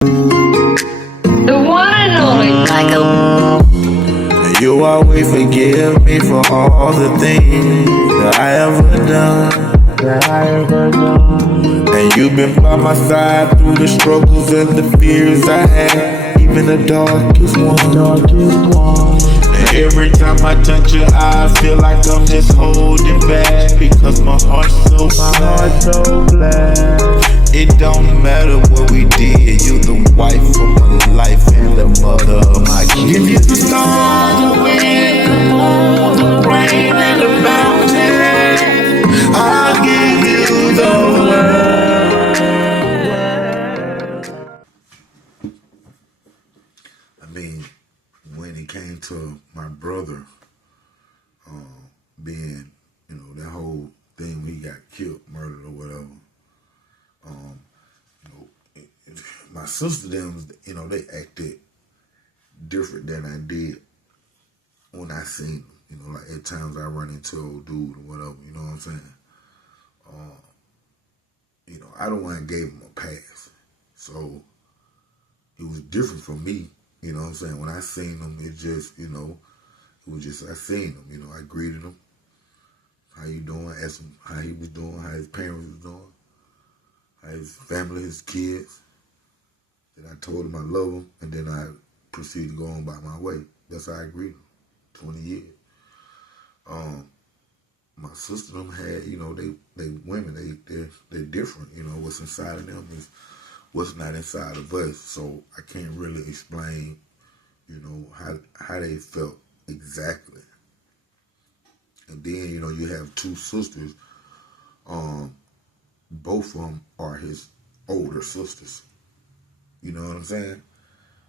The one and only Michael. And you always forgive me for all the things that I ever done. And you've been by my side through the struggles and the fears I had, even the darkest one. And every time I touch your eye, I feel like I'm just holding back, because my heart's so glad. It don't matter what we did, you're the wife of my life and the mother of my kids. Give you the stars, the wind, the moon, the rain, and the mountain. I'll give you the world. I mean, when it came to my brother being, that whole thing when he got killed, murdered or whatever, my sister them, they acted different than I did when I seen them. Like at times I run into old dude or whatever, you know what I'm saying? I the one gave him a pass. So it was different for me, you know what I'm saying? When I seen him, it just, it was just, I seen him, I greeted him. How you doing? Asked him how he was doing, how his parents was doing, how his family, his kids. Then I told him I love him, and then I proceeded to go on by my way. That's how I greeted him, 20 years. My sister them had, they women, they're different. What's inside of them is what's not inside of us. So I can't really explain, how they felt exactly. And then, you have two sisters. Both of them are his older sisters. You know what I'm saying?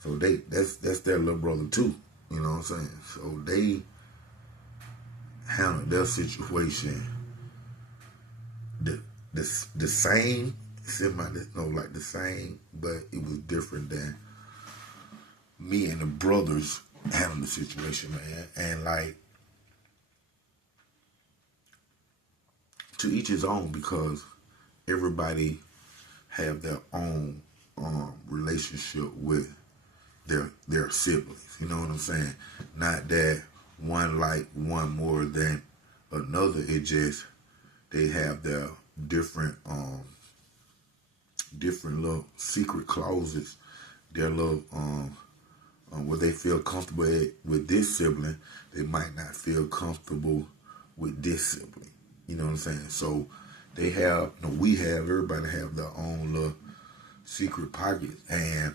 So that's their little brother too. You know what I'm saying? So they handled their situation the same, like the same, but it was different than me and the brothers handled the situation, man. And like, to each his own, because everybody have their own relationship with their siblings. You know what I'm saying? Not that one like one more than another. It just they have their different little secret closets. Their little where they feel comfortable with this sibling, they might not feel comfortable with this sibling. You know what I'm saying? So they have, everybody have their own little secret pockets, and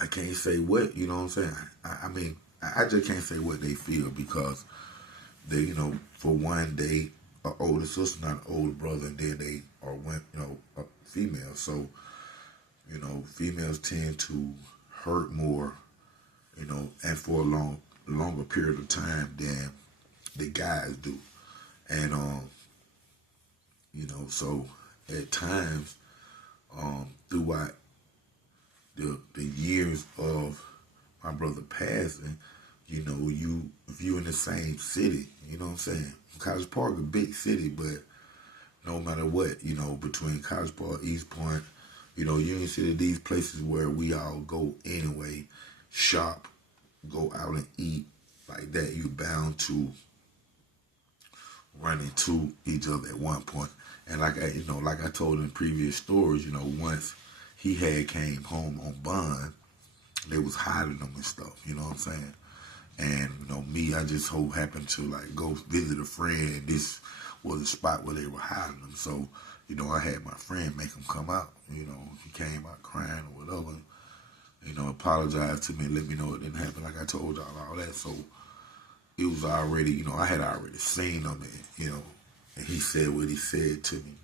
I can't say what, you know what I'm saying? I mean, I just can't say what they feel, because they, for one, they are older sister, not an older brother, and then they are, female. So, females tend to hurt more, and for a longer period of time than the guys do. And, so at times, throughout the years of my brother passing, if you in the same city, you know what I'm saying? College Park a big city, but no matter what, between College Park, East Point, Union City, these places where we all go anyway, shop, go out and eat, like that, you're bound to run into each other at one point. And like I told in previous stories, once he had came home on bond, they was hiding him and stuff, you know what I'm saying? And, me, I just so happened to like go visit a friend, and this was a spot where they were hiding him. So, I had my friend make him come out, he came out crying or whatever, apologized to me and let me know it didn't happen like I told y'all, all that. So it was already, I had already seen him, and, and he said what he said to me.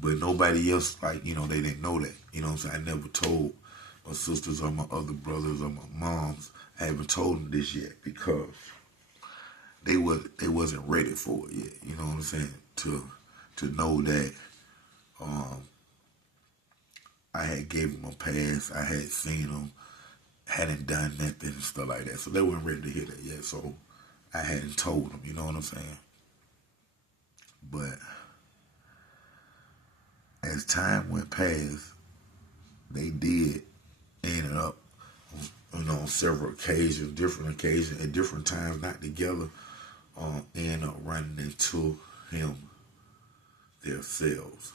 But nobody else, like, they didn't know that. You know what I'm saying? I never told my sisters or my other brothers or my moms. I haven't told them this yet, because they wasn't ready for it yet. You know what I'm saying? To know that I had gave them a pass. I had seen them, hadn't done nothing and stuff like that. So they weren't ready to hear that yet. So I hadn't told them. You know what I'm saying? But as time went past, they did end up, on several occasions, different occasions, at different times, not together, end up running into him themselves.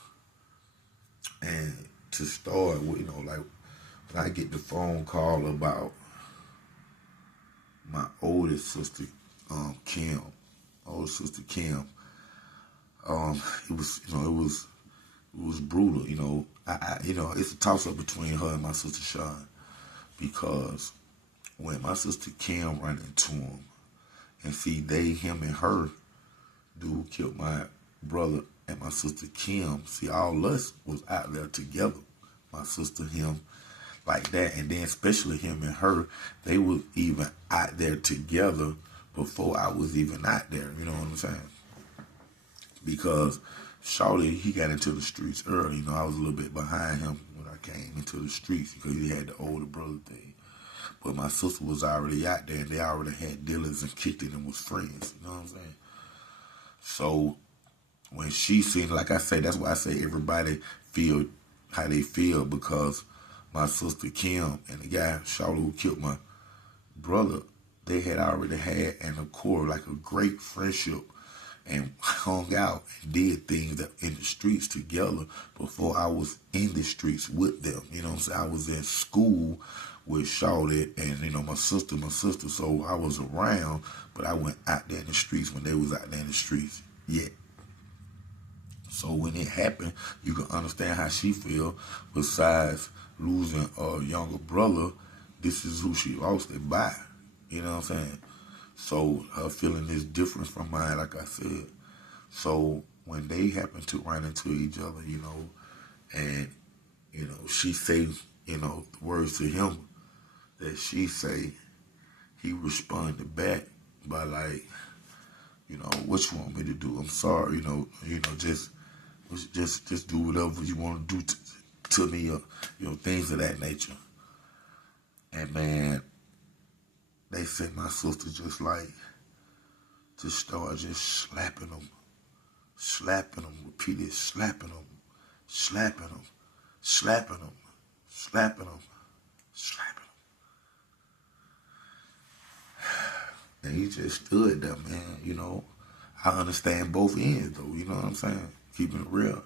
And to start with, like when I get the phone call about my oldest sister, Kim, it was brutal. It's a toss up between her and my sister Sean, because when my sister Kim ran into him, and see, him and her, dude killed my brother and my sister Kim. See, all us was out there together. My sister, him, like that. And then especially him and her, they were even out there together before I was even out there. You know what I'm saying? Because Shawty, he got into the streets early. I was a little bit behind him when I came into the streets because he had the older brother thing. But my sister was already out there, and they already had dealers and kicked it and was friends. You know what I'm saying? So when she seen, like I say, that's why I say everybody feel how they feel, because my sister Kim and the guy, Shawty, who killed my brother, they had already had an accord, like a great friendship, and hung out and did things that in the streets together before I was in the streets with them. You know what I'm saying? I was in school with Shawty and, my sister. So I was around, but I went out there in the streets when they was out there in the streets yet. So when it happened, you can understand how she feel. Besides losing a younger brother, this is who she lost it by. You know what I'm saying? So her feeling is different from mine, like I said. So when they happen to run into each other, and, she say, the words to him that she say, he responded back by like, what you want me to do? I'm sorry, just do whatever you want to do to me, or, things of that nature. And man, they said my sister just started just slapping them, repeated slapping them, slapping them, slapping them, slapping them, slapping them. And he just stood there, man, I understand both ends, though, you know what I'm saying? Keeping it real.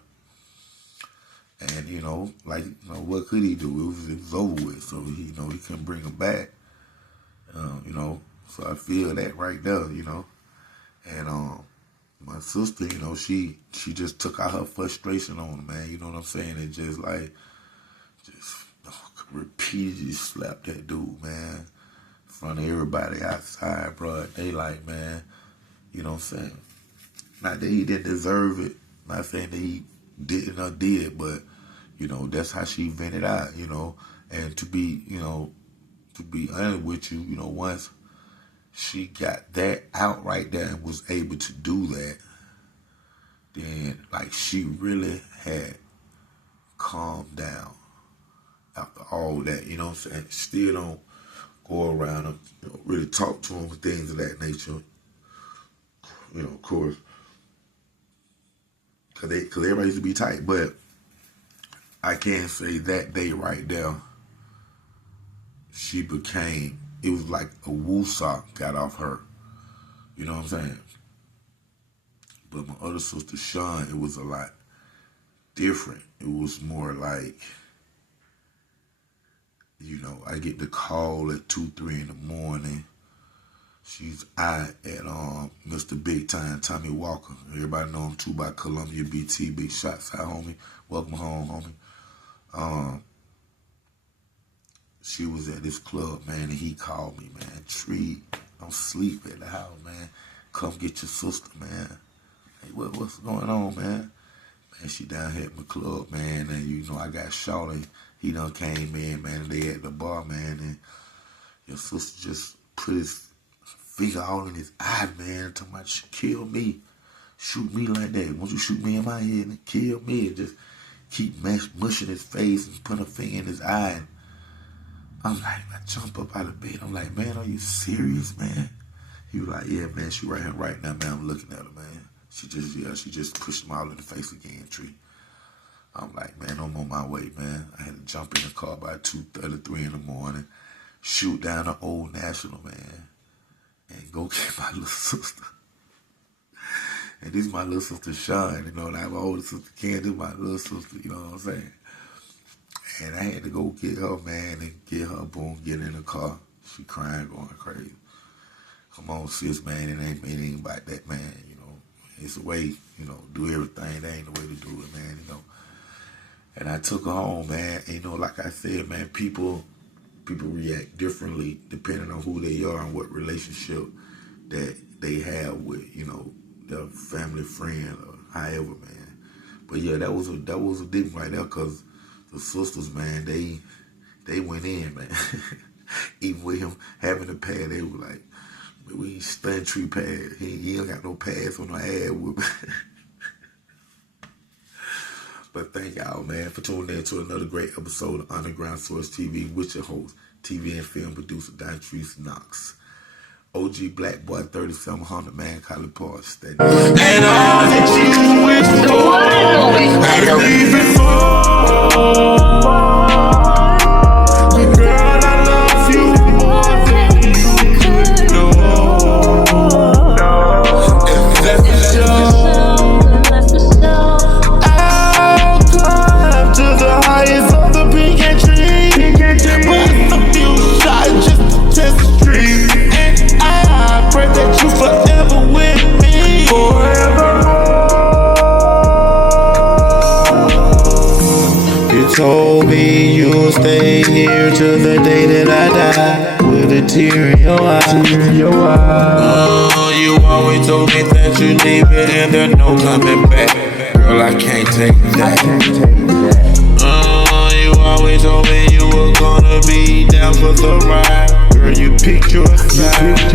And, what could he do? It was over with, so he couldn't bring him back. So I feel that right there, And my sister, she just took out her frustration on him, man. You know what I'm saying? And just repeatedly slapped that dude, man, in front of everybody outside, broad daylight, man. You know what I'm saying? Not that he didn't deserve it. Not saying that he didn't or did, but that's how she vented out, And to be honest with you, once she got that out right there and was able to do that, then she really had calmed down after all that, you know what I'm saying? Still don't go around and really talk to him, things of that nature. Of course, because everybody used to be tight, but I can't say that day right there, it was like a woosah got off her. You know what I'm saying? But my other sister, Sean, it was a lot different. It was more like, I get the call at 2, 3 in the morning. She's out at Mr. Big Time, Tommy Walker. Everybody know him too by Columbia BT. Big shots out, homie. Welcome home, homie. She was at this club, man, and he called me, man. Tree, don't sleep at the house, man. Come get your sister, man. Hey, what's going on, man? Man, she down here at my club, man, and I got Shawty. He done came in, man, and they at the bar, man, and your sister just put his finger all in his eye, man, talking about, kill me. Shoot me like that. Won't you shoot me in my head and kill me? And just keep mushing his face and put a finger in his eye. And I'm like, I jump up out of bed. I'm like, man, are you serious, man? He was like, yeah, man, she right here right now, man. I'm looking at her, man. She just pushed him all in the face again, Tree. I'm like, man, I'm on my way, man. I had to jump in the car by 2:33 in the morning, shoot down the Old National, man, and go get my little sister. And this is my little sister, Sean, you know, and I have my older sister, Ken, this is my little sister, you know what I'm saying? And I had to go get her, man, and get her, boom, get in the car. She crying, going crazy. Come on, sis, man, it ain't about that, man, you know. It's a way, you know, do everything. That ain't the way to do it, man, you know. And I took her home, man. And, you know, like I said, man, people react differently depending on who they are and what relationship that they have with, you know, their family, friend, or however, man. But yeah, that was a difference right there, because the sisters, man, they went in, man. Even with him having a pad, they were like, we ain't stunt tree pad. He ain't got no pads on no ad whoop. But thank y'all, man, for tuning in to another great episode of Underground Source TV with your host, TV and film producer Dontrece Knox. OG Black Boy 3700, man, Collie Parks. And all that you wish The one and only Michael. Girl, I love you more than you could know. That's for sure. I'll climb to the highest of the pecan tree. With a few shots just to test the street. And I pray that you forever with me. You told me you'll stay here till the day that I die, with a tear in your eye. Oh, you always told me that you leave it and there's no coming back. Girl, I can't take that. Oh, you always told me you were gonna be down for the ride. Girl, you picked your side.